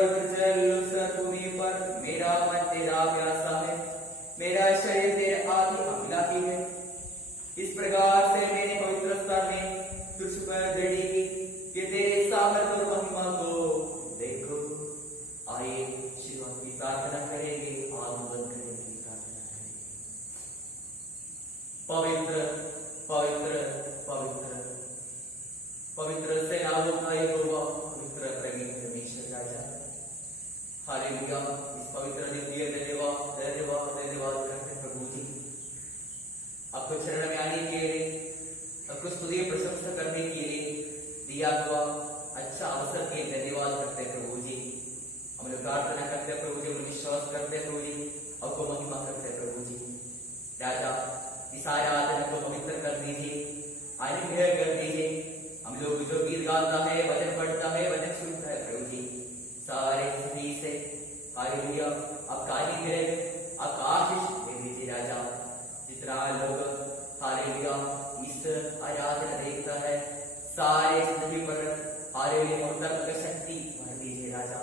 और जल भूमि पर मेरा मन तेरा प्यासा है, मेरा शरीर तेरे आदि अभिलाषी है। इस प्रकार से मैंने पवित्र स्थल में तुझ पर दृढ़ी की कि तेरे सामर्थ और महिमा को देखो। आइए शुरुआत की प्रार्थना करेंगे, आंख बंद करेंगे, प्रार्थना करेंगे। पवित्र पवित्र पवित्र पवित्र सेनाओं का यहोवा, पवित्र प्रवीण परमेश्वर राजा, हालेलुया। इस पवित्र दिन के लिए धन्यवाद धन्यवाद धन्यवाद करते हैं प्रभु जी, आपको चरण में आने के लिए, आपको स्तुति प्रशंसा करने के लिए दिया हुआ अच्छा अवसर के धन्यवाद करते हैं प्रभु जी। हम लोग प्रार्थना करते हैं प्रभु जी, हम विश्वास करते हैं प्रभु जी, आपको महिमा करते हैं प्रभु जी। राजा इस आराधना को पवित्र कर दीजिए, अनुग्रह कर दीजिए। हम लोग जो गीत गाता है, वचन पढ़ता है, वचन सुनता है प्रभु जी, सारे सही से हालेलुया आपका अनुग्रह आपका आशीष दे दीजिए राजा। जितना लोग हालेलुया इस आराधना देखता है, सारे सभी पर हालेलुया उनका शक्ति भर दीजिए राजा।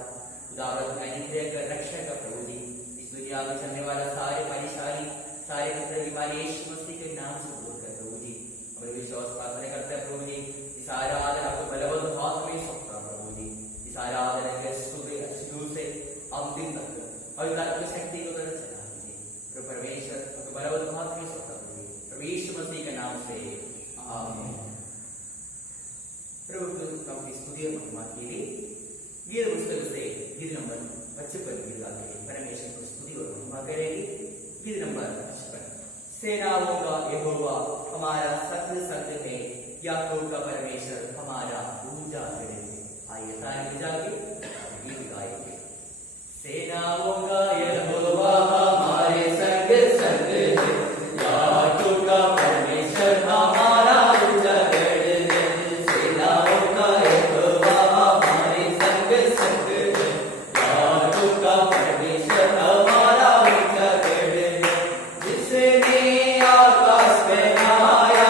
खुदावंत का अनुग्रह कर रक्षा का प्रभु जी, इस दुनिया में चलने वाला सारे परेशानी, सारे बीमारी यीशु मसीह के नाम से दूर कर प्रभु जी। हम विश्वास प्रार्थना करते हैं प्रभु जी, इस आराधना को बलवंत हाथ में सौंपता प्रभु जी। इस आराधना के शुरू से अंतिम तक पवित्र आत्मा शक्ति को तरफ चला दीजिए प्रभु परमेश्वर, आपको बलवंत हाथ में सौंपता प्रभु जी, प्रभु यीशु मसीह के नाम से आमीन। प्रभु की स्तुति और महिमा के लिए गीत पुस्तक से गीत नंबर 55 गीत गाकर परमेश्वर को स्तुति और महिमा करेगी। गीत नंबर 55, सेनाओं का यहोवा हमारा सत्य सत्य है, याकूब का परमेश्वर हमारा पूजा करेंगे। आइए सारे पूजा के गीत गाएंगे। सेनाओं का यहोवा हमारे संग संग है, याकूब का परमेश्वर हमारा पूजा करेंगे। सेनाओं का यहोवा हमारे संग संग है, याकूब का परमेश्वर हमारा पूजा करेंगे। जिसने आकाश बनाया,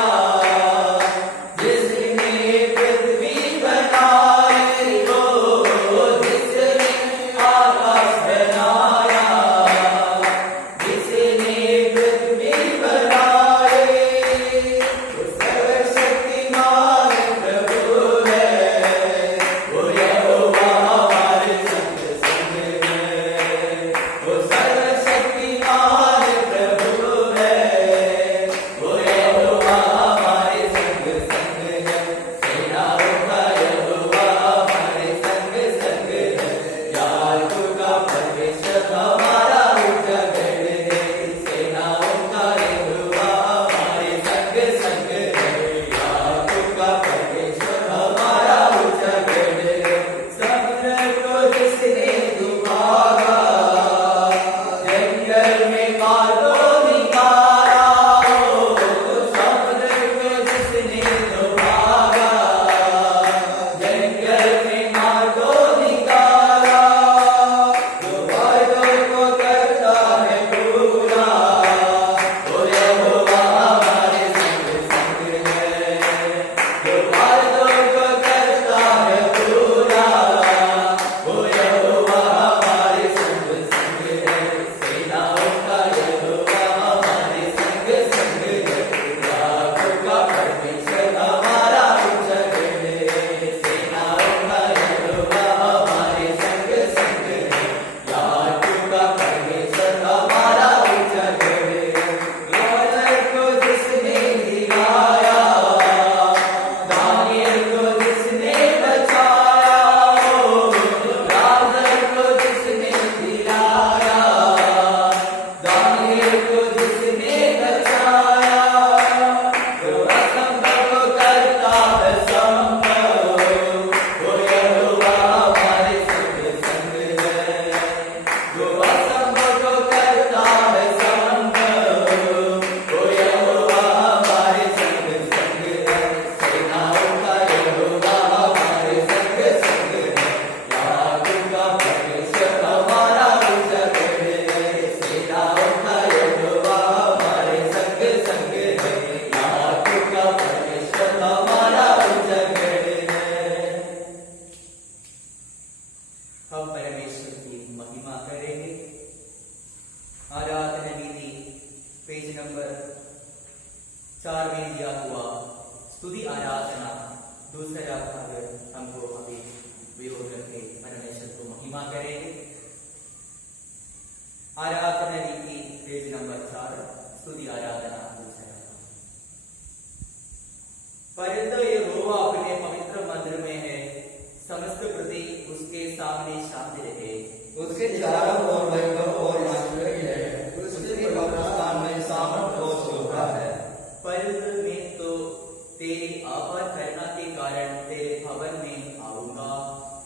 परमेश्वर की महिमा करेंगे। आराधना नीति पेज नंबर 4 में दिया हुआ स्तुति आराधना दूसरा भाग हमको अभी वियोग करके परमेश्वर को महिमा करेंगे। आराधना नीति पेज नंबर 4 स्तुति आराधना दूसरा। परंतु यहोवा अपने पवित्र मंदिर में है, समस्त पृथ्वी उसके सामने शांति रहे। उसके चारों ओर वैभव और ऐश्वर्य है, उसके पवित्र स्थान में सामर्थ और शोभा है। परंतु मैं तो तेरी आभार करना के कारण तेरे भवन में आऊंगा।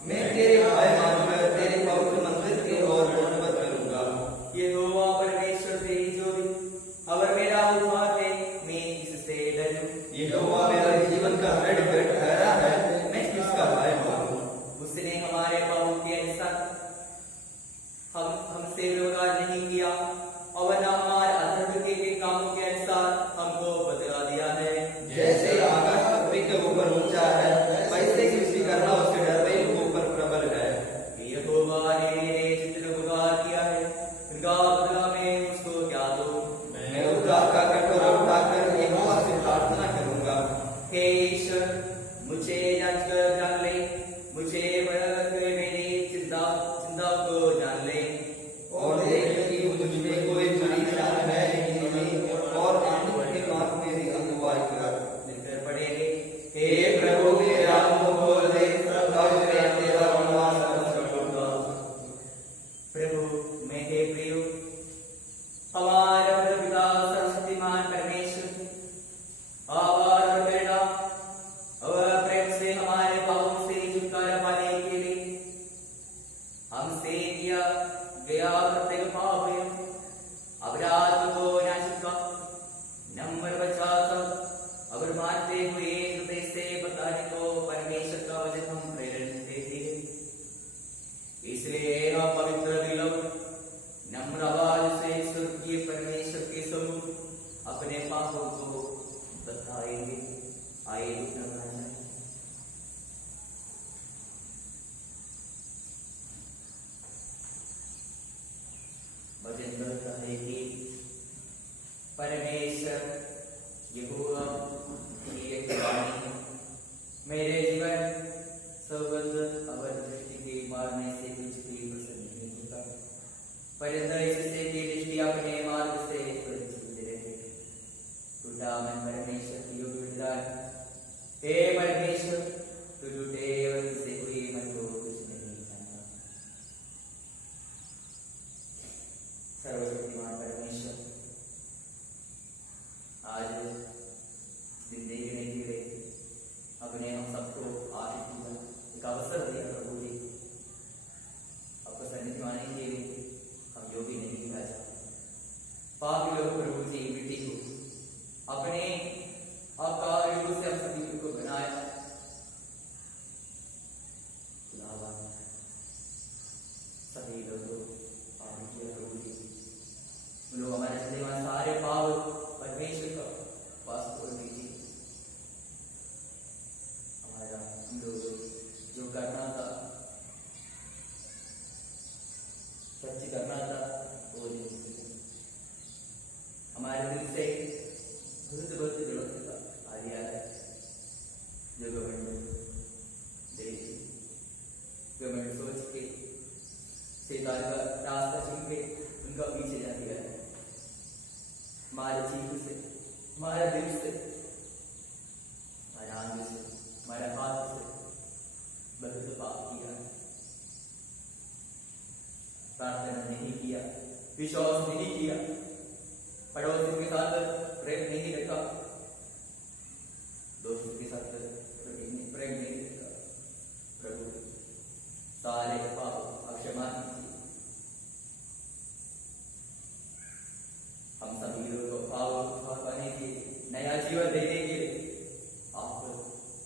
मैं तेरे भय मानकर तेरे पवित्र मंदिर की ओर मुड़ करूंगा। यहोवा परमेश्वर तेरी ज्योति और मेरा उद्धार है, मैं इससे डरूं। यहोवा मेरा जीवन का दृढ़ ठहरा है, मैं किसका भय मानूं। उसने हमारे पापों के अनुसार हमसे विरोध नहीं किया और न हमारे अधर्म के कामों के अनुसार हमको बदला दिया है। जैसे आकाश पृथ्वी के ऊपर ऊंचा है, वैसे ही उसकी करुणा उसके डरवे के ऊपर प्रबल है। यहोवा ने जितने उपकार किया है, उनका बदला मैं उसको क्या दूं। मैं उद्धार का कटोरा उठाकर यहोवा से प्रार्थना करूंगा। हे ईश्वर, मुझे जान ले, मुझे मेरी चिंता को जान ले और देख कि मुझ में कोई बुरी चाल है कि नहीं, और आनंद के मार्ग मेरी अगुवाई कर। मिलकर पढ़ेंगे। हे प्रभु मेरा मुंह खोल दे, तब मैं तेरा गुणगान करूंगा। प्रभु मैं हे प्रिय हमारे पिता सर्वशक्तिमान परमेश्वर, आभार और करुणा और प्रेम से हमारे पापों से छुटकारा पाने के लिए हमसे किया गया प्रत्येक पाप अपराध को नाशिका नंबर बचाता अगर मानते हुए हृदय से बताने को परमेश्वर का वचन हम प्रेरण देते हैं। इसलिए हम पवित्र दिलों नम्र आवाज से स्वर्गीय परमेश्वर के सम्मुख अपने पापों को बताएंगे। आइए वचन कहता है कि परमेश्वर यहोवा की एक वाणी है, मेरे जीवन सौगंध और दृष्टि के मारने से कुछ भी प्रसन्न नहीं होता, परंतु इससे की दृष्टि अपने मार्ग से परिचित रहे। टूटा मन परमेश्वर की योग विद्रान, हे परमेश्वर तू टूटे और इसे हुई मन को कुछ नहीं जानता। सर्वशक्तिमान परमेश्वर, आज दिन देखने के लिए अपने हम सबको आशीष एक अवसर दिया प्रभु जी। आपको सन्निधि आने के लिए हम योग्य नहीं रह सकते, पापी लोग प्रभु जी मिट्टी को अपने आपका योग से हम सभी को बनाया। सभी लोगों प्रभु जी लोग हमारे सदैव सारे पाप परमेश्वर का पास छोड़ दीजिए। हमारा हम लोग जो करना था, सच करना था, वो नहीं। हमारे दिल से बहुत गलत आ गया है। जो गवर्नमेंट सोच के शैतान का रास्ता चुन के उनका पीछे जा दिया है। हमारे जीव से, हमारे दिल से, हमारे आंख से, हमारे हाथ से बहुत पाप किया, प्रार्थना नहीं किया, विश्वास नहीं किया, पड़ोसियों के साथ प्रेम नहीं रखा, दोस्तों के साथ प्रेम नहीं रखा। प्रभु सारे पाप क्षमा कीजिए। हम सभी लोगों को पाप पाने के नया जीवन देने के लिए आप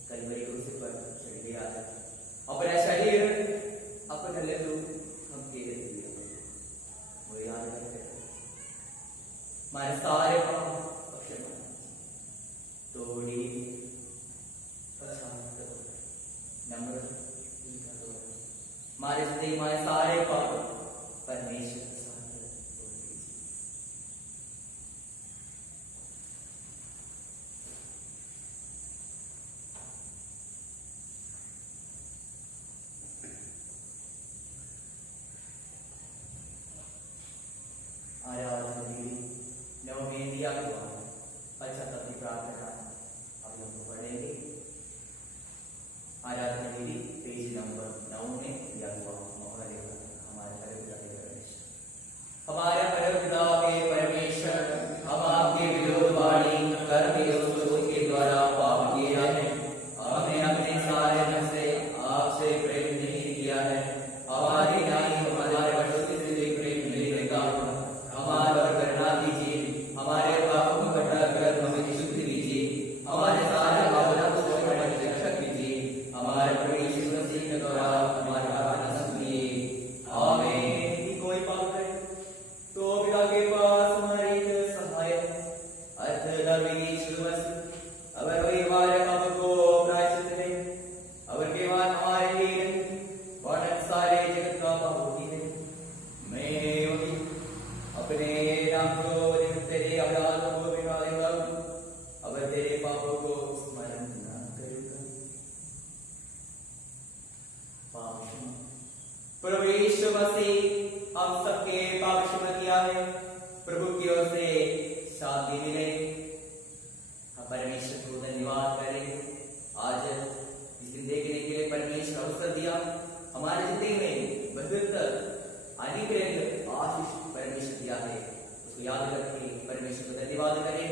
कलवरी क्रूस पर चढ़ गया है। अपना शरीर अपने लहू हम के दिया, वो याद रखते हमारे सारे पाप क्षमा तोड़ी नम्र हमारे सारे पाप परमेश्वर के साथ बोल दीजिए। नवमें दिया हुआ पश्चाताप की प्रार्थना अब हम पढ़ेंगे। आराधना विधि पेज नंबर 9 में दिया हुआ हमारे हमारे परम पिता के परमेश्वर, हम आपके विरोध वाणी कर्म एवं सोच के द्वारा पाप किए हैं। हमने अपने सारे मन से आपसे प्रेम नहीं किया है। हमारे न्याय हमारे वर्षों से प्रेम नहीं देगा। हमारे पर करुणा कीजिए, हमारे पापों को हटाकर हमें शुद्ध कीजिए, हमारे सारे भावना को रक्षा कीजिए। हमारे प्रभु यीशु मसीह के द्वारा हमारी प्रार्थना सुनिए। आमीन। कोई पाप करे तो पिता के पास हमारी सहायता अगर वही हमारे पाप को प्रायश्चित करे, अगर केवल हमारे लिए नहीं वरन सारे जगत का पाप होती है। मैं अपने नाम को तेरे अपराधों को मिटा देगा, अगर तेरे पापों को स्मरण न करूंगा। प्रभु यीशु मसीह हम सबके पाप क्षमा किया है। प्रभु की ओर से शांति मिले। हम परमेश्वर को धन्यवाद करें। आज इस दिन देखने के लिए परमेश्वर अवसर दिया। हमारी जिंदगी में बहुत अनुग्रह आशीष परमेश्वर दिया है, उसको याद रखिए, परमेश्वर को धन्यवाद करें।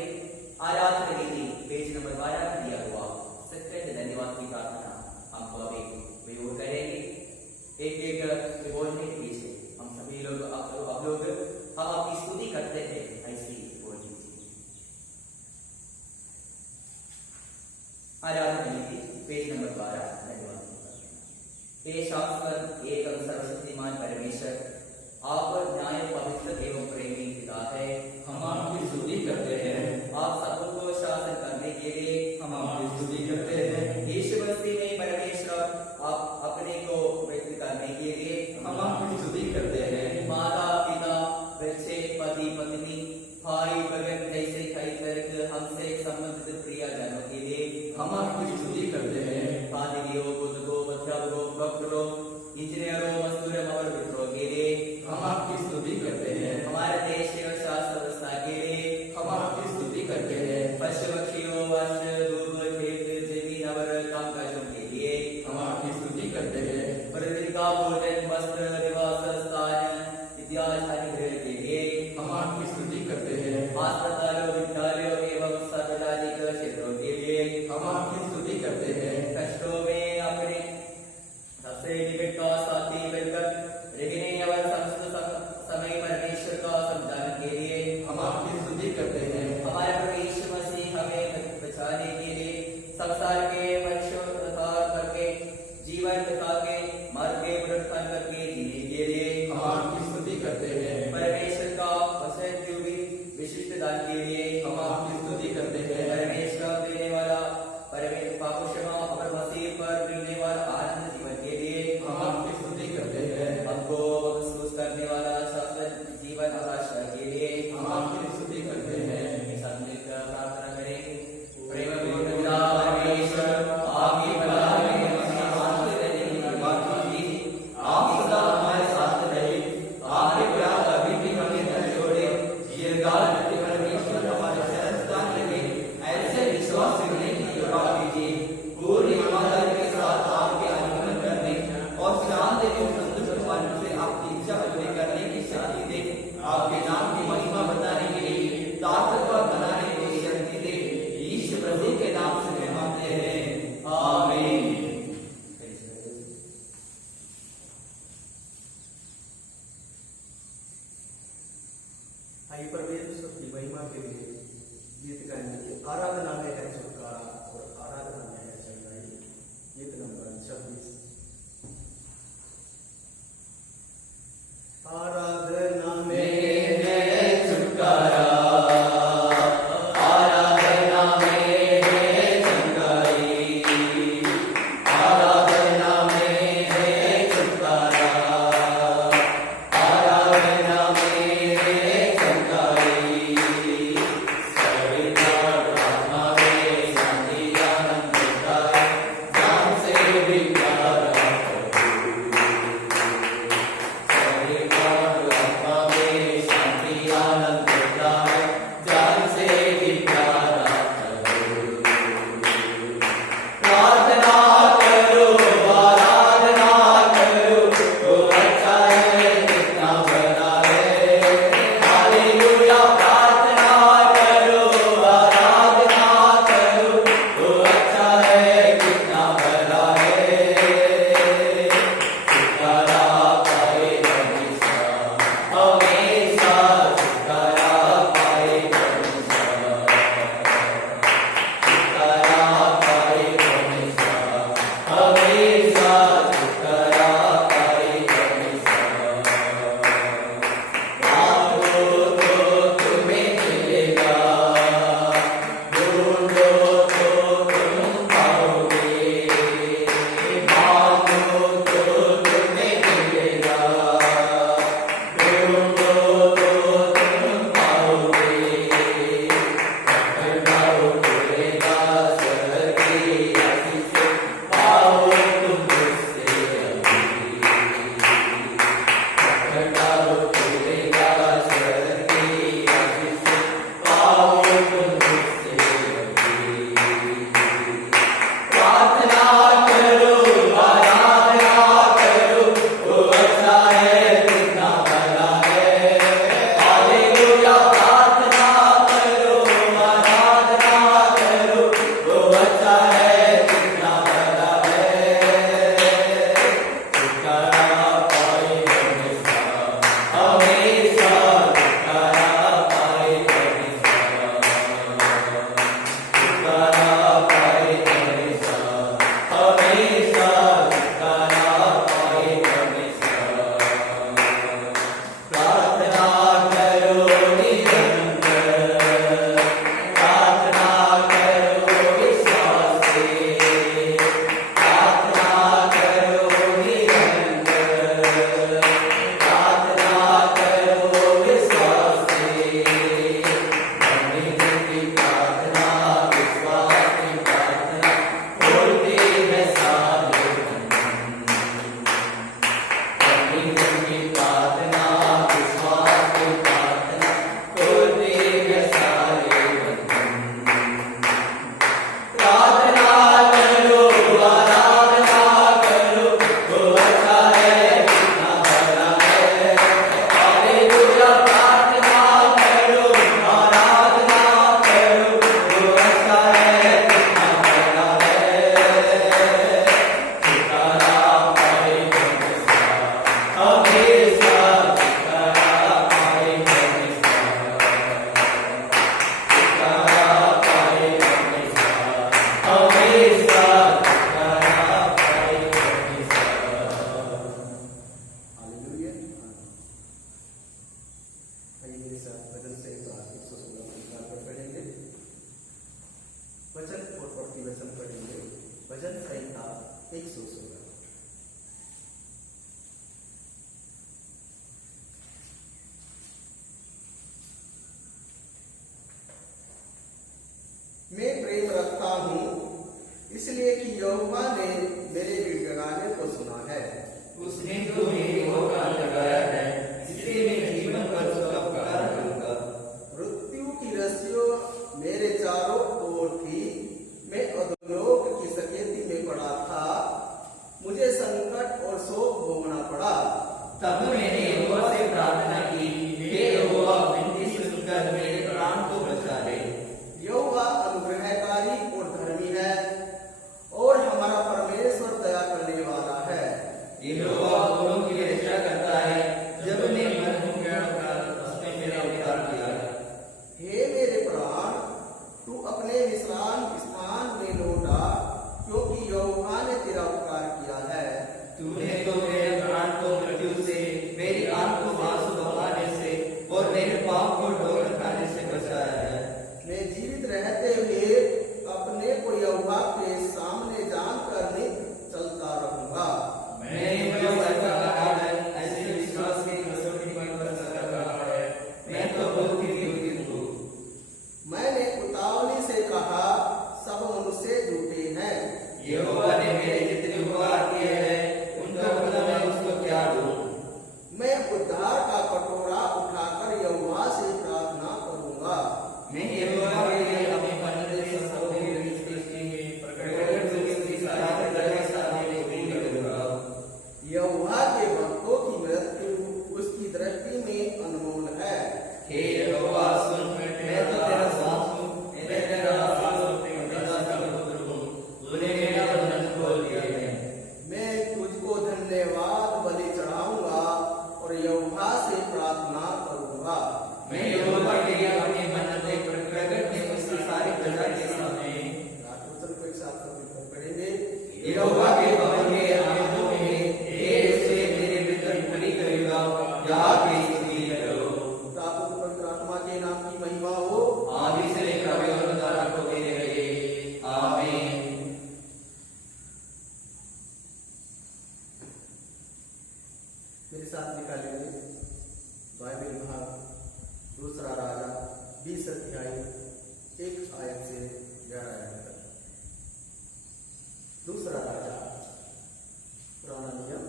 आराधना विधि पेज नंबर 12 में दिया हुआ सत्य धन्यवाद की प्रार्थना हमको अभी प्रयोग करेंगे। एक बोलने के पीछे हम सभी लोग आप लोग हम आपकी स्तुति करते हैं, ऐसी बोल दीजिए। आराधना विधि पेज नंबर 12 धन्यवाद। हे शाश्वत एकम सर्वशक्तिमान परमेश्वर, आप न्याय पवित्र एवं प्रेमी पिता है। हम आपकी स्तुति करते हैं। आप सबको शासन करने के लिए हम आपकी स्तुति करते हैं। यीशु मसीह में परमेश्वर आप अपने को व्यक्त करने के लिए हम आपकी स्तुति करते हैं। माता पिता बच्चे पति पत्नी भाई बहन जैसे कई तरह हमसे संबंधित प्रियजनों के लिए हम आपकी स्तुति करते हैं। पादरियों बुजुर्गों अध्यापकों डॉक्टरों इंजीनियरों मजदूरों और मित्रों के लिए हम आपकी स्तुति करते हैं। हमारे देश और शासन व्यवस्था के लिए हम आपकी स्तुति करते हैं। पशु पक्षियों वर्ष दूध खेत जमीन और कामकाजों के लिए हम आपकी स्तुति करते हैं। प्रतिदिन का भोजन वस्त्र निवास स्थान इत्यादि अनुग्रह के लिए हम आपकी स्तुति करते हैं। अस्पतालों विद्यालयों एवं सार्वजनिक क्षेत्रों के लिए हम आपकी स्तुति करते हैं। कष्टों में अपने सबसे निकट का साथी बनकर रहने और समस्त समय परमेश्वर का संचालन के लिए हम आपकी स्तुति करते हैं। हमारे प्रभु यीशु मसीह हमें बचाने के लिए संसार के मनुष्यों तथा करके जीवन तथा के मर के पुनरुत्थान करके जीने के लिए हम आपकी स्तुति करते हैं। परमेश्वर का वसंतयुगी विशिष्ट दान के लिए हम आपकी स्तुति करते हैं। परमेश्वर देने वाला परमेश्वर पाप क्षमा और मसीह पर मिलने वाला आनंद जीवन के लिए हम आपकी स्तुति करते हैं। हमको महसूस करने वाला शाश्वत जीवन और आशा के लिए हम आपकी स्तुति करते हैं। साथ मिलकर प्रार्थना करेंगे। प्रेम पूर्ण पिता परमेश्वर, आपकी भलाई में हमें शांति देने की कृपा कीजिए। आप सदा हमारे साथ रहे, आपके प्यार अभी भी हमें न छोड़े। दीर्घकाल तक परमेश्वर हमारे शरणस्थान लगे, ऐसे विश्वास करने की कृपा कीजिए। पूरी ईमानदारी के साथ आपके अनुगमन करने और शांत एवं संतुष्ट मन से आपकी इच्छा पूरी करने की शक्ति दे। आपके नाम की महिमा बताने के लिए ताकतवर बनाने की शक्ति दे। यीशु प्रभु के नाम से मांगते हैं, आमीन। आइए परमेश्वर की महिमा के लिए गीत गाएंगे। आराधना में है छुटकारा और आराधना में है चंगाई। गीत नंबर 26। आराधना में है छुटकारा, आराधना में है चंगाई, आराधना में है छुटकारा, यहोवा ने मेरे गिड़गिड़ाने को सुना है। उसने तो मेरी ओर कान लगाया है, इसलिए मैं जीवन भर उसका पुकार करूंगा। मृत्यु की रस्सियों मेरे चारों ओर थी, मैं अधोलोक की सकेती में पड़ा था, मुझे संकट और शोक भोगना पड़ा। तब मैंने यहोवा से प्रार्थना की, हे यहोवा, विनती सुनकर मेरे प्राण को बचा ले। यहोवा अनुग्रहकारी और धर्मी है, और हमारा परमेश्वर दया करने वाला है। यहोवा गुणों की रक्षा करता है, जब मैं मन उसने मेरा उद्धार किया। हे मेरे प्राण, तू अपने विश्राम स्थान में लौटा, क्योंकि यहोवा ने तेरा उपकार किया है। तूने तो मेरे प्राण को मृत्यु से, मेरी आंख को आंसू बहाने से और मेरे पाँव को डोर खाने से बचाया है। मैं जीवित रहते हुए अपने को यहोवा के सामने जानकर नित चलता रहूंगा। मैंने जो ऐसा कहा है, ऐसे विश्वास की कसौटी पर सदा कहा है, मैं तो बहुत ही निर्भीक हूँ। मैंने उतावली से कहा, सब मनुष्य झूठे हैं। यहोवा ने मेरे जितने उपकार किए हैं, उनका बदला मैं उसको क्या दूं? मैं उद्धार का कटोरा उठाकर यहोवा से प्रार्थना करूंगा। मैं यहोवा के लिए अपने मन से सौंदर्य दृष्टि में प्रकट उसकी सारी दया सामने पूरी करूंगा। यहोवा के भक्तों की मृत्यु उसकी दृष्टि में अनमोल है। हे यहोवा, सुन, मैं तो तेरा दास हूँ, मैं तेरा दास हूँ, तेरा पुत्र हूँ। तूने मेरा बंधन खोल दिया है। मैं तुझको धन्यवाद बलि चढ़ाऊंगा और यहोवा से प्रार्थना करूंगा। मैं यहोवा के लिए अपने मन से प्रकट में उसकी सारी प्रजा के सामने वचन को एक साथ मिलकर पढ़ेंगे। यहोवा के भवन में आंगनों में हे उससे मेरे मृत्यु पूरी करेगा, यहाँ की स्तुति करो। ताकत पवित्र आत्मा के नाम की महिमा हो। आदि से लेकर अभी और सदा को देने लगे। आमीन। मेरे साथ निकालेंगे बाइबल भाग दूसरा राजा 20 अध्याय 1 आयत से 11 आयत तक। दूसरा राजा पुराना नियम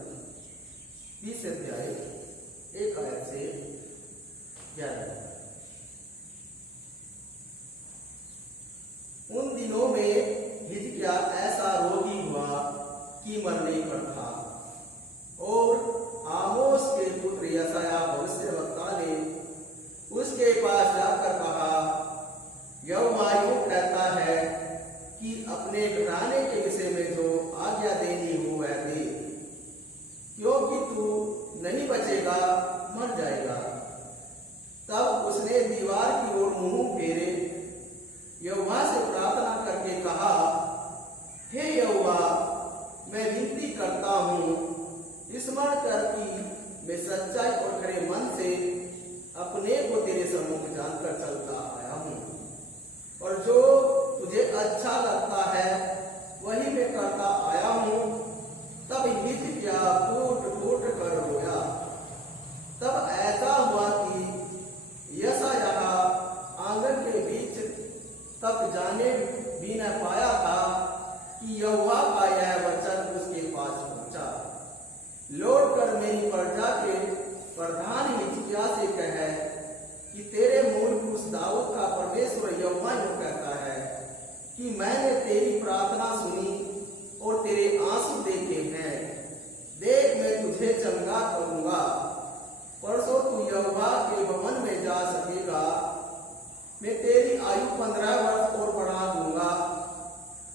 20 अध्याय 1 आयत से 11 आयत तक। उन दिनों में हिजकिय्याह ऐसा रोगी हुआ कि मरने पर था, और आमोस के पुत्र यशायाह भविष्यवक्ता ने उसके पास जाकर कहा, यहोवा यूं कहता है कि अपने घराने के विषय में जो आज्ञा देनी हो वह दे, क्योंकि तू नहीं बचेगा, मर जाएगा। तब उसने दीवार की ओर मुंह फेरे यहोवा से प्रार्थना करके कहा, हे यहोवा, मैं विनती करता हूँ, स्मरण कर कि मैं सच्चाई और खरे मन से अपने को तेरे सम्मुख जानकर चलता आया हूँ, और जो तुझे अच्छा लगता है वही मैं करता आया हूँ। तब हिजकिय्याह फूट फूट कर रोया। तब ऐसा हुआ कि यशायाह आंगन के बीच तक जाने भी न पाया था कि यहोवा का यह वचन उसके पास पहुंचा, लौट कर मेरी प्रजा के प्रधान हिजकिय्याह से कह कि तेरे मूल पुरुष दाऊद का परमेश्वर यहोवा यूं कहता है कि मैंने तेरी प्रार्थना सुनी और तेरे आंसू देखे हैं। देख, मैं तुझे चंगा करूंगा, परसों तू यहोवा के भवन में जा सकेगा। मैं तेरी आयु 15 वर्ष और बढ़ा दूंगा।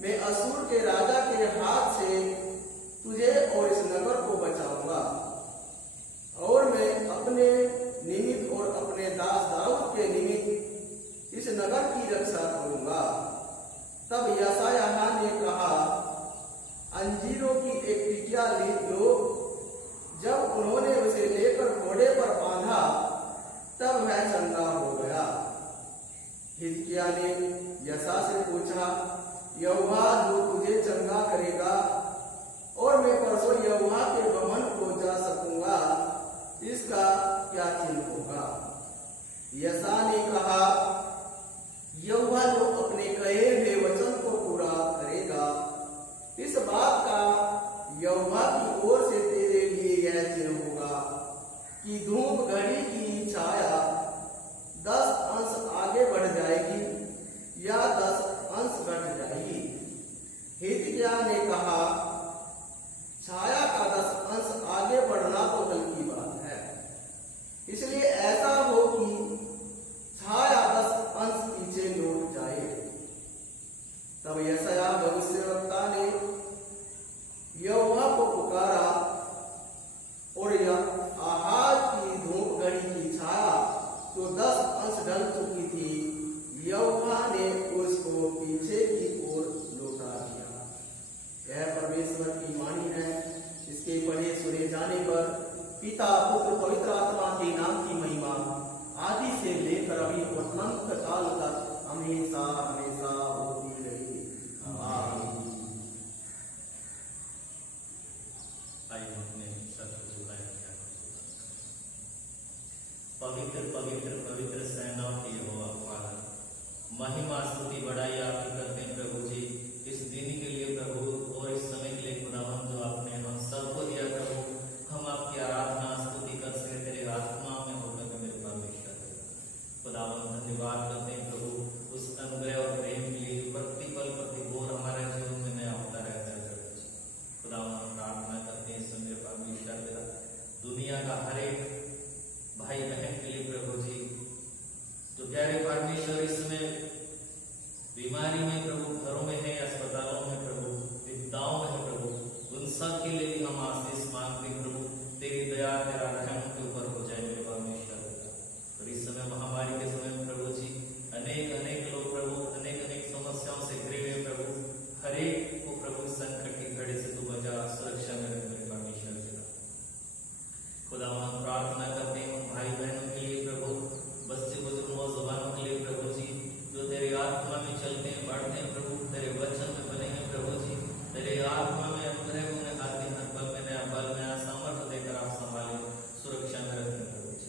मैं असूर के राजा के हाथ से तुझे और इस नगर को बचाऊंगा, और मैं अपने निमित्त और अपने दास दाऊद के निमित्त इस नगर की रक्षा करूंगा। तब यशायाह ने कहा, अंजीरों की एक टिकिया लो। जब उन्होंने उसे लेकर घोड़े पर बांधा, तब वह चंगा हो गया। हिजकिय्याह ने यशायाह से पूछा, यहोवा जो तुझे चंगा करेगा और मैं परसों यहोवा के भवन को जा सकूंगा, इसका क्या चिन्ह होगा? यशायाह ने कहा, यहोवा जो अपने कहे हुए वचन को पूरा करेगा, इस धूप घड़ी की छाया 10 अंश आगे बढ़ जाएगी या 10 अंश घट जाएगी? हिजकिय्याह ने कहा, छाया का 10 अंश आगे बढ़ना तो हल्की बात है, इसलिए ऐसा हो कि छाया 10 अंश पीछे लौट जाए। तब यशायाह भविष्यवक्ता ने यहोवा को पुकारा और आहाज की धूप घड़ी की छाया तो 10 अंश ढल चुकी थी, यहोवा ने उसको पीछे की ओर लौटा दिया। यह परमेश्वर की वाणी है। इसके पढ़े सुने जाने पर पिता पुत्र पवित्र आत्मा के नाम की महिमा आदि से लेकर अभी और अनंत काल तक हमेशा हमेशा होती रहेगी। आमीन। पवित्र पवित्र पवित्र सेनाओं की यहोवा पालन, महिमा स्तुति बढ़ाई आपकी करते हैं प्रभु जी, इस दिन के लिए प्रभु और इस समय के लिए खुदावन जो आपने हम सबको दिया प्रभु, हम आपकी आराधना स्तुति कर सके तेरे आत्मा में होकर मेरे परमेश्वर खुदावन धन्यवाद करते हैं प्रभु उस अनुग्रह और प्रेम के लिए प्रतिपल प्रतिबोर हमारे जीवन में नया होता रहता है प्रभु। खुदावन हम प्रार्थना करते हैं इस मेरे परमेश्वर तेरा दुनिया का हर एक भाई बहन के लिए प्रभु जी, जो प्यारे परमेश्वर इसमें बीमारी में प्रभु, घरों में है, अस्पतालों में प्रभु, विपदाओं में है प्रभु, उन सब के लिए भी हम आशीष मांगते हैं प्रभु, तेरी दया तेरा रहम के ऊपर हो जाए मेरे परमेश्वर। और इस समय महामारी के समय में प्रभु जी अनेक अनेक लोग प्रभु अनेक अनेक समस्याओं से घिरे हुए प्रभु, हर एक को प्रभु संकट की घड़ी से तू बचा सुरक्षा में रख मेरे परमेश्वर। खुदा हम प्रार्थना करते हैं भाई बहनों के लिए प्रभु, बच्चे बुजुर्ग नौजवानों के लिए प्रभु जी, जो तेरे आत्मा में चलते हैं बढ़ते हैं प्रभु, तेरे वचन में बने हैं प्रभु जी, तेरे आत्मा में अनुग्रह उन्हें आते हैं बल में नया बल नया सामर्थ्य देकर आप संभाले सुरक्षा में रखें प्रभु जी।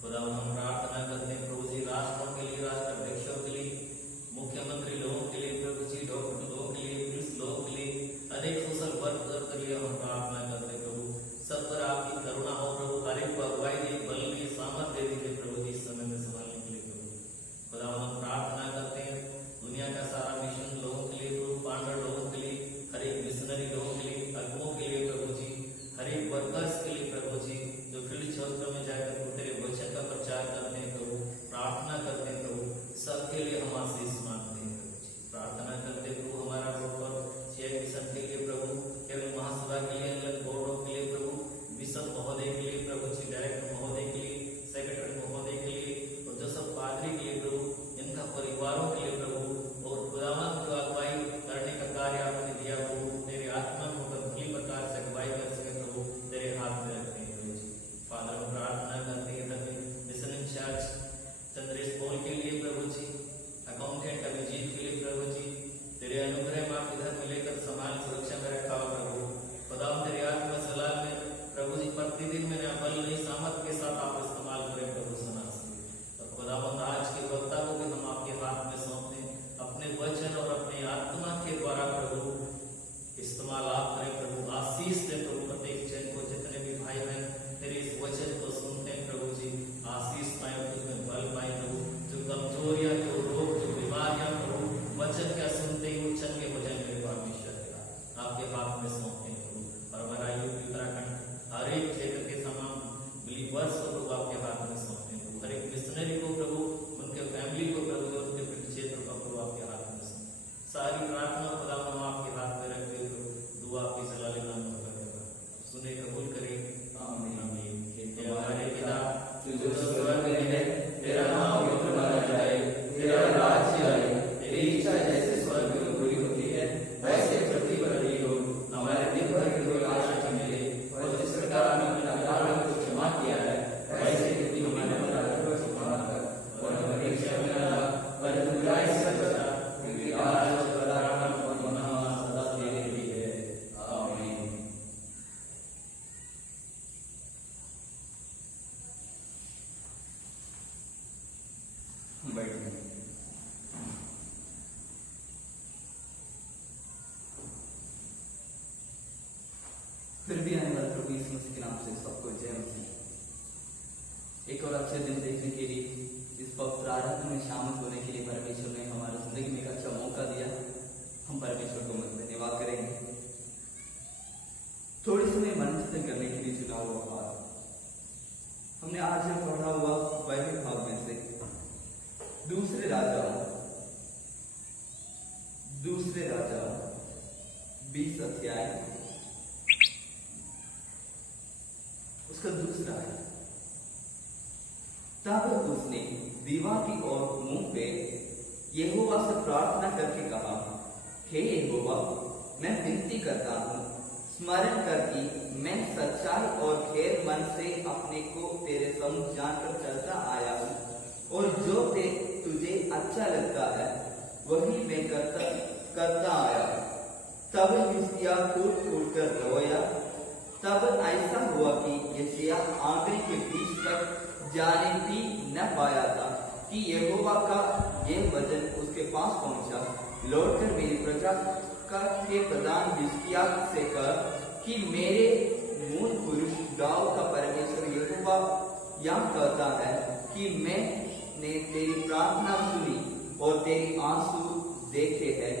खुदा हम प्रार्थना करते हैं प्रभु जी राष्ट्रों के लिए, राष्ट्राध्यक्षों के लिए, मुख्यमंत्री लोगों के लिए प्रभु जी, डॉक्टर लोगों के लिए, पुलिस लोगों के लिए, अनेक सोशल वर्कर के लिए हम प्रार्थना करते हैं प्रभु, सब पर आपकी करुणा हो प्रभु, हर एक को अगुवाई दे, बल की सामर्थ्य दीजिए प्रभु जी इस समय में संभालने के लिए प्रभु। खुदा हम प्रार्थना करते हैं दुनिया का सारा मिशन लोगों के लिए प्रभु, पांडव लोगों के लिए, हर एक मिशनरी लोगों के लिए, अगुओं के लिए प्रभु जी, हर एक वर्कर्स के लिए प्रभु जी, जो फील्ड क्षेत्रों में जाकर तेरे वचन का प्रचार करते हैं प्रभु, प्रार्थना करते हैं प्रभु, सबके लिए हम आशीष मांगते हैं प्रभु जी। प्रार्थना करते प्रभु हमारा चेयर मिशन के लिए प्रभु, केवल महासभा के लिए, अलग बोर्डों के लिए प्रभु, बिशप महोदय के लिए प्रभु जी, डायरेक्टर महोदय के लिए, सेक्रेटरी महोदय के लिए, और जो सब पादरी के लिए प्रभु, इनका परिवारों के लिए प्रभु, और खुदावंद जो अगुवाई करने का कार्य आपने दिया प्रभु, तेरे आत्मा में होकर भली प्रकार से अगुवाई कर सके प्रभु, तेरे हाथ में रखते हैं प्रभु जी। फादर हम प्रार्थना करते हैं मिशन इंचार्ज चंद्रेश पॉल के लिए प्रभु जी, अकाउंटेंट अभिजीत के लिए प्रभु जी, तेरे अनुग्रह में आप इधर में लेकर संभाल सुरक्षा में रखा हो प्रभु। खुदा तेरे आत्मा सलाह में प्रभु जी प्रतिदिन मेरे बल नई सामर्थ के साथ आप इस्तेमाल करें प्रभु सना से। और खुदावंद आज के वक्ता को भी हम आपके हाथ में सौंपते हैं, अपने वचन और अपनी आत्मा के द्वारा प्रभु इस्तेमाल आप करें प्रभु, आशीष दे प्रभु प्रत्येक जन को, जितने भी भाई बहन तेरे इस वचन को सुनते हैं प्रभु जी, आशीष पाए, तुझमें बल पाए प्रभु, जो कमजोरियां, जो रोग, जो बीमारियां प्रभु वचन क्या सुनते ही वो चंगे हो जाए मेरे परमेश्वर का, आपके हाथ में सौंपते हैं प्रभु। और हमारा यूपी उत्तराखंड हर एक क्षेत्र के तमाम बिलीवर्स को प्रभु आपके हाथ में सौंपते हैं प्रभु, हर एक मिशनरी को प्रभु, उनके फैमिली को प्रभु, उनके क्षेत्र को प्रभु आपके हाथ में सौंपते। सारी प्रार्थना खुदा हम आपके हाथ में रखते हुए दुआ आपकी जलाले नाम में सुने कबूल करें। आमीन आमीन। हे हमारे पिता जो स्वर्ग में है, तेरा नाम पवित्र माना जाए, तेरा राज्य आए, तेरी इच्छा जैसे स्वर्ग में पूरी होती है वैसे पृथ्वी पर भी हो। हमारे दिन भर की रोज आशा मिले, और जिस प्रकार हमने अपने अपराधों को क्षमा किया है वैसे ही हमारे अपराधों को क्षमा कर, और हमें परीक्षा में न ला परंतु बुराई से बचा, क्योंकि आज बलराम और महिमा सदा तेरे लिए है। आमीन। बैठिए। फिर भी हमारे प्रभु यीशु मसीह के नाम से सबको जय मसीह। एक और अच्छे दिन देखने के लिए, इस पवित्र आराधना में शामिल होने के लिए परमेश्वर ने हमारी जिंदगी में एक अच्छा मौका दिया। हम परमेश्वर को धन्यवाद करेंगे। थोड़ी समय मन चिंतन करने के लिए चुना हुआ बात हमने आज यह पढ़ा हुआ बाइबल भाग में से दूसरे राजा 20 अध्याय उसका दूसरा है। तब उसने दीवा की ओर मुंह पे यहोवा से प्रार्थना करके कहा, हे यहोवा, मैं विनती करता हूँ, स्मरण कर कि मैं सच्चाई और खैर मन से अपने को तेरे सम्मुख जानकर चलता आया हूँ, और जो तुझे अच्छा लगता है वही मैं करता आया हूँ। तब हिजकिय्याह फूट कर रोया। तब ऐसा हुआ कि यशायाह आंगन के बीच तक जाने भी न पाया था कि यहोवा का यह वचन उसके पास पहुंचा, लौटकर मेरी प्रजा के प्रधान हिजकिय्याह से कह कि मेरे मूल पुरुष दाऊद का परमेश्वर यहोवा यह कहता है कि मैंने तेरी प्रार्थना सुनी और तेरे आंसू देखे हैं।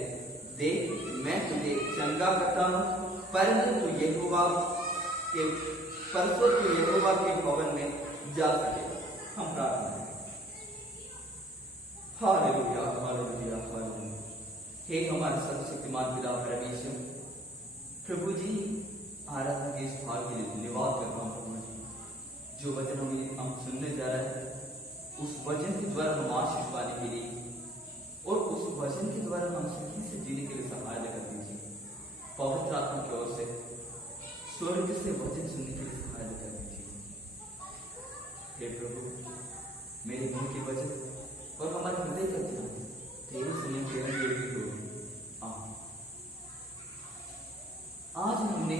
देख, मैं तुझे चंगा करता हूँ, परंतु तू यहोवा के भवन में जा सके। हम प्रार्थना करें। Hallelujah, hallelujah, hallelujah. हे हमारे सर्वशक्तिमान पिता परमेश्वर, प्रभु जी, आराधना के इस भाग के लिए धन्यवाद करता हूँ। प्रभु जी, जो वचन हम सुनने जा रहे हैं, उस वचन के द्वारा हम आशीष पाने के लिए और उस वचन के द्वारा हम सही से जीने के लिए सहायता कर दीजिए। पवित्र आत्मा की ओर से स्वर्ग से वचन सुनने के लिए सहायता कर दीजिए। हे प्रभु, मेरे मुंह के वचन और हमारे हृदय का ध्यान तेरे सुनने के लिए हो। आज हमने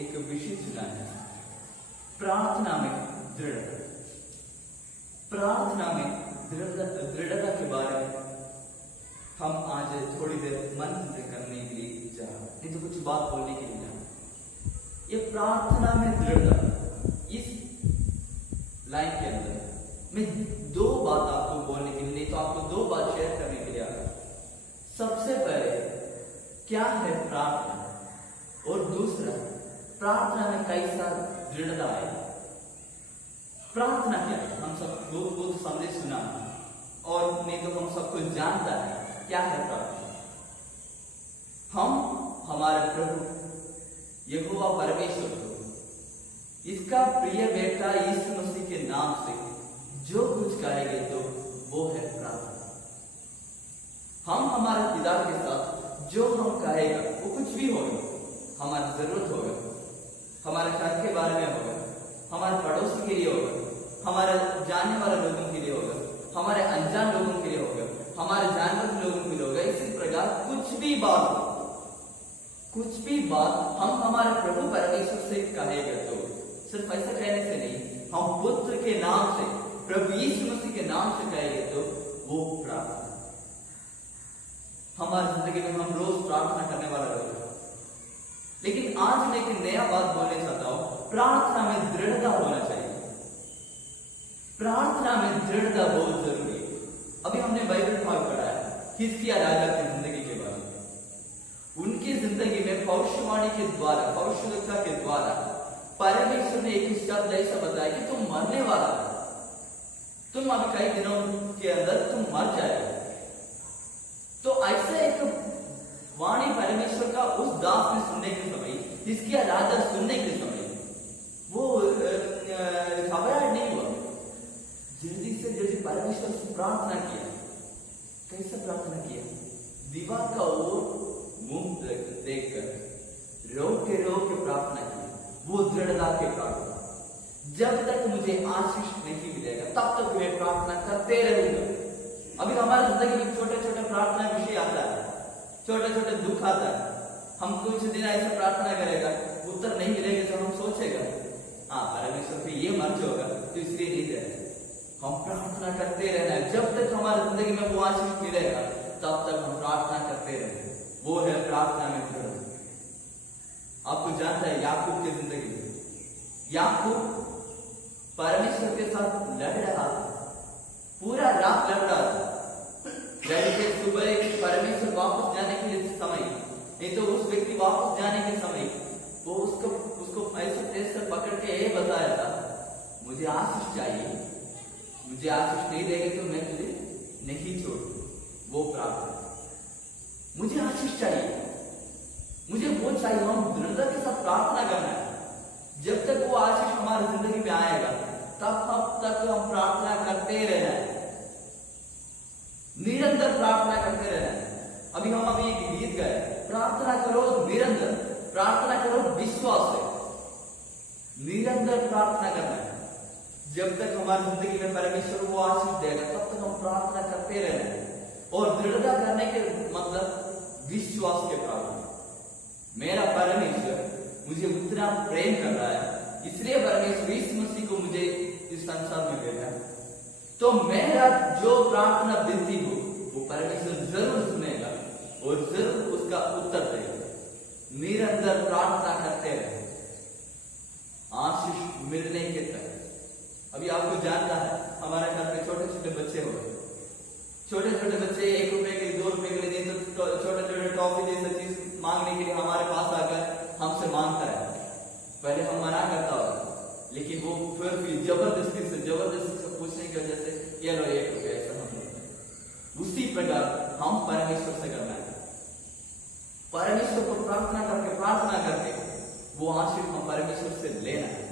एक विषय चुना है, प्रार्थना में दृढ़ता। प्रार्थना में दृढ़ता के बारे में हम आज थोड़ी देर मन चिंतन करने के लिए जा रहे हैं, नहीं तो कुछ बात बोलने के लिए जा रहे हैं। ये प्रार्थना में दृढ़ता, इस लाइन के अंदर मैं दो बात आपको बोलने के लिए, नहीं तो आपको दो बात शेयर करने के लिए आ रहा हूं। सबसे पहले क्या है प्रार्थना, और दूसरा प्रार्थना में कैसा दृढ़ता है। प्रार्थना क्या है? हम सब बहुत समझे सुना, और नहीं तो हम सबको जानता है क्या है प्रार्थना। हम हमारे प्रभु यहोवा परमेश्वर को, इसका प्रिय बेटा यीशु मसीह के नाम से जो कुछ कहेंगे तो वो है प्रार्थना। हम हमारे पिता के साथ जो हम कहेगा वो कुछ भी होगा, हमारी जरूरत होगा, हमारे घर के बारे में होगा, हमारे पड़ोसी के लिए होगा, हमारे जानने वाले लोगों के लिए होगा, हमारे अनजान लोगों के लिए होगा, हमारे जानवर लोगों के लिए होगा। इसी प्रकार कुछ भी बात हम हमारे प्रभु परमेश्वर से कहेगा तो सिर्फ ऐसा कहने से नहीं, हम पुत्र के नाम से, प्रभु यीशु मसीह के नाम से कहेंगे तो वो प्रार्थना। हमारी जिंदगी में हम रोज प्रार्थना करने वाला लोग हैं, लेकिन आज मैं एक नया बात बोलना चाहता हूं। प्रार्थना में दृढ़ता होना चाहिए। प्रार्थना में दृढ़ता बहुत जरूरी है। अभी हमने बाइबल भाग पढ़ा है हिजकिय्याह राजा की जिंदगी के बारे में। उनकी जिंदगी में भविष्यवाणी के द्वारा, भविष्यवक्ता के द्वारा परमेश्वर ने एक शब्द ऐसा बताया कि तुम मरने वाला है, तुम अभी कई दिनों के अंदर तुम मर जाएगा। तो ऐसा एक वाणी परमेश्वर का उस दास ने सुनने के समय, हिजकिय्याह राजा सुनने के समय वो घबराहट नहीं हुआ, जल्दी से जल्दी परमेश्वर से प्रार्थना किया। कैसे प्रार्थना किया? दीवार का ओर मुंह देखकर रो के प्रार्थना की। वो दृढ़ता के प्रार्थना, जब तक मुझे आशीष नहीं मिलेगा तब तक मैं प्रार्थना करते रहूंगा। अभी हमारी जिंदगी में छोटे छोटे प्रार्थना विषय आता है, छोटे छोटे दुख आता है। हम कुछ दिन ऐसे प्रार्थना करेगा, उत्तर नहीं मिलेगा तो हम सोचेगा हाँ परमेश्वर पे ये मर्ज होगा तो इसलिए नहीं दे रहे। हम प्रार्थना करते रहना है, जब तक हमारी जिंदगी में वो आशीष मिलेगा तब तक हम प्रार्थना करते रहना। वो है प्रार्थना में दृढ़। आपको जानता है याकूब की जिंदगी में, याकूब साथ लड़ रहा था, पूरा रात लड़ रहा था। जैसे सुबह परमेश्वर वापस जाने के लिए समय, नहीं तो उस व्यक्ति वापस जाने के समय वो उसको ऐसे पकड़ के ये बताया था, मुझे आशीष चाहिए, मुझे आशीष नहीं देंगे तो मैं तुझे नहीं छोड़ूं। वो प्रार्थना, मुझे आशीष चाहिए, मुझे वो चाहिए। हम दृढ़ता के साथ प्रार्थना करना है। जब तक वो आशीष हमारी जिंदगी में आएगा तब तक हम प्रार्थना करते रहना है, निरंतर प्रार्थना करते रहना है। अभी हम एक गीत गाए, प्रार्थना करो निरंतर, प्रार्थना करो विश्वास से, निरंतर प्रार्थना करना है। जब तक हमारी जिंदगी में परमेश्वर वो आशीष देगा तब तक हम प्रार्थना करते रहना है। और दृढ़ता करने के मतलब विश्वास के प्रार्थना। मेरा परमेश्वर मुझे उतना प्रेम कर रहा है, इसलिए परमेश्वर यीशु मसीह को मुझे इस संसार में भेजा, तो मेरा जो प्रार्थना विनती हो वो परमेश्वर जरूर सुनेगा और जरूर उसका उत्तर देगा। निरंतर प्रार्थना करते रहे आशीष मिलने के तक। अभी आपको जानना है, हमारे घर पे छोटे छोटे बच्चे हो गए, छोटे छोटे बच्चे 1 रुपए के लिए 2 रुपए के लिए तो छोटे छोटे टॉफी जैसे चीज मांगने के लिए हमारे पास आकर हमसे मांगता है। पहले हम मना करता होगा, लेकिन वो फिर भी जबरदस्ती से पूछने की वजह से ये लो 1 रुपया, ऐसा हम उसी प्रकार हम परमेश्वर से करना है। परमेश्वर को प्रार्थना करके वो आशीष हम परमेश्वर से लेना है,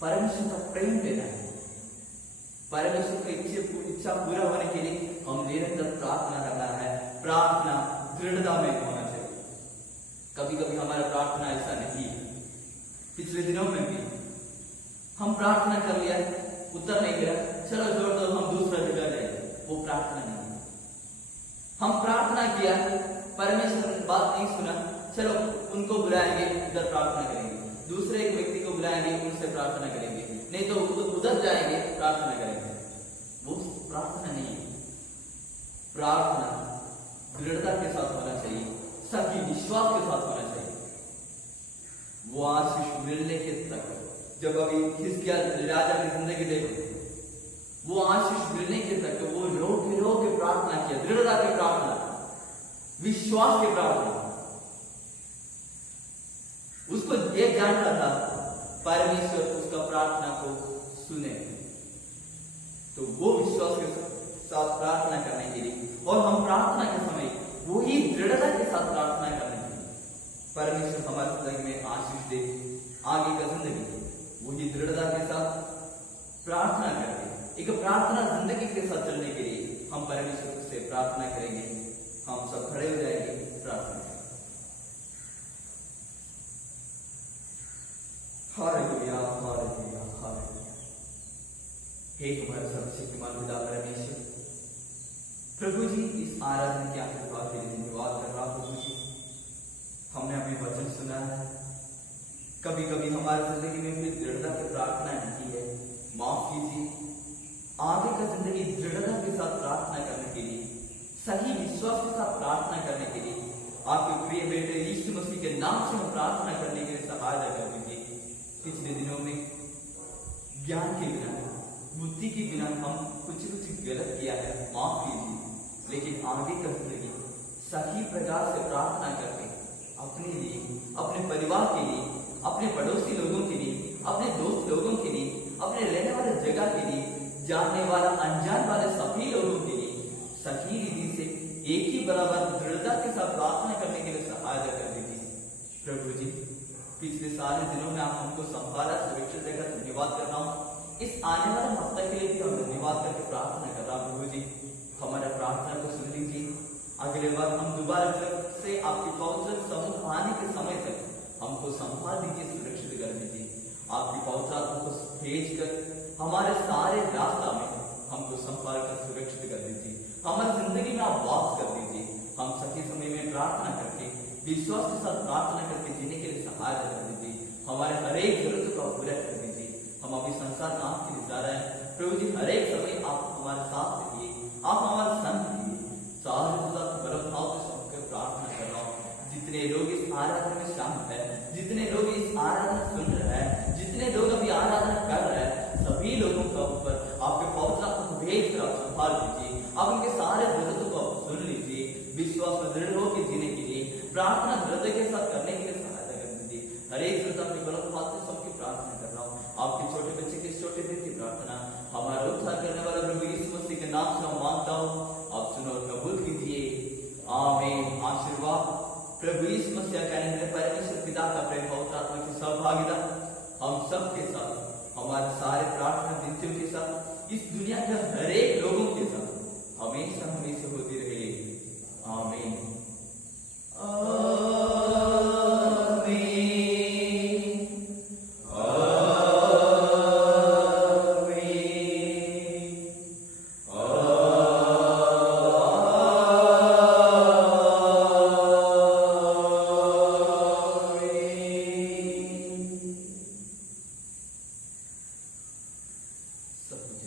परमेश्वर का प्रेम लेना है। परमेश्वर की इच्छा पूरा होने के लिए हम निरंतर प्रार्थना करना है। प्रार्थना दृढ़ता में होना चाहिए। कभी कभी हमारा प्रार्थना ऐसा नहीं है। पिछले दिनों में भी हम प्रार्थना कर लिया, उत्तर नहीं गया, चलो जोड़ दो, हम दूसरा जगह जाएंगे, वो प्रार्थना नहीं है। हम प्रार्थना किया, परमेश्वर ने बात नहीं सुना, चलो उनको बुलाएंगे, इधर प्रार्थना करेंगे, दूसरे एक व्यक्ति को बुलाएंगे, उनसे प्रार्थना करेंगे, नहीं तो उधर जाएंगे, प्रार्थना करेंगे। वो प्रार्थना नहीं है। प्रार्थना दृढ़ता के साथ होना चाहिए, सभी विश्वास के साथ होना चाहिए। वो आशीष मिलने के तक, जब अभी हिजकिय्याह राजा की जिंदगी देखो, वो आशीष मिलने के तक वो रो के प्रार्थना किया, दृढ़ता की प्रार्थना, विश्वास की प्रार्थना। उसको ये जानता था परमेश्वर उसका प्रार्थना को सुने, तो वो विश्वास के साथ प्रार्थना करने के लिए, और हम प्रार्थना के समय वही दृढ़ता के साथ प्रार्थना करने के लिए परमेश्वर हमारे जिंदगी में आशीष दे। आगे का जिंदगी वही दृढ़ता के साथ प्रार्थना करके एक प्रार्थना जिंदगी के साथ चलने के लिए हम परमेश्वर से प्रार्थना करेंगे। हम सब खड़े हो जाएंगे, प्रार्थना। Hallelujah, hallelujah, hallelujah. हे हमारे सर्वशक्तिमान पिता परमेश्वर, प्रभु जी, इस आराधना की आपके कृपा के लिए धन्यवाद कर रहा हूं। प्रभु जी, हमने अपने वचन सुना है, कभी कभी हमारी जिंदगी में भी दृढ़ता की प्रार्थना नहीं की है, माफ कीजिए। आगे का जिंदगी दृढ़ता के साथ प्रार्थना करने के लिए, सही विश्वास के साथ प्रार्थना करने के लिए आपके प्रिय बेटे यीशु मसीह के नाम से हम प्रार्थना करने के लिए सहायता कर दीजिए। पिछले दिनों में ज्ञान के बिना, बुद्धि के बिना हम कुछ गलत किया है, माफ कीजिए। लेकिन आगे का जिंदगी सही प्रकार से प्रार्थना करके अपने लिए, अपने परिवार के लिए, अपने पड़ोसी लोगों के लिए, अपने दोस्त लोगों के लिए, अपने रहने वाले जगह के लिए, जानने वाला अनजान वाले सभी लोगों के लिए सही रीति से एक ही बराबर दृढ़ता के साथ प्रार्थना करने के लिए सहायता कर दीजिए। प्रभु जी, पिछले सारे दिनों में आप हमको संभाला, सुरक्षित देकर धन्यवाद कर रहा हूँ। इस आने वाले हफ्ते के लिए भी हम धन्यवाद करके प्रार्थना कर रहा हूँ। प्रभु जी, हमारा प्रार्थना को सुन लीजिए। अगले बार हम दोबारा से आपके पवित्र समूह आने के समय तक हमको संभाल दीजिए, सुरक्षित कर दीजिए। आपकी पवित्र आत्मा को भेज कर हमारे सारे रास्ता में हमको संभाल कर सुरक्षित कर दीजिए। हमारी जिंदगी में आप वास कर दीजिए। हम सही समय में प्रार्थना करके, विश्वास के साथ प्रार्थना करके जीने के लिए सहायता कर दीजिए। हमारे हर एक जरूरत को पूरा कर दीजिए। हम अभी संसार में आपके लिए जा रहे हैं। प्रभु जी, हर एक समय आप हमारे साथ रहिए, आप हमारे संग रहिए। सारे बल भाव से सबके प्रार्थना कर रहा हूँ। जितने लोग इस आराधना में शामिल है, जितने लोग इस आराधना सुन रहे हैं, जितने लोग अभी आराधना कर रहे हैं, सभी लोग प्रार्थना हृदय के साथ करने के लिए सहायता कर दीजिए। हर एक श्रोता अपने गलत हाथ में सबकी प्रार्थना कर रहा हूँ। आपके छोटे बच्चे के छोटे दिन की प्रार्थना हमारा उद्धार करने वाला प्रभु यीशु मसीह के नाम से हम मांगता हूँ, आप सुनो और कबूल कीजिए। आमीन। आशीर्वाद प्रभु यीशु मसीह कहने परमेश्वर पिता का प्रेम पवित्र आत्मा की सहभागिता हम सबके साथ, हमारे सारे प्रार्थना विनतियों के साथ, इस दुनिया के हर एक लोगों के साथ हमेशा हमेशा होती रहे। आमीन। सब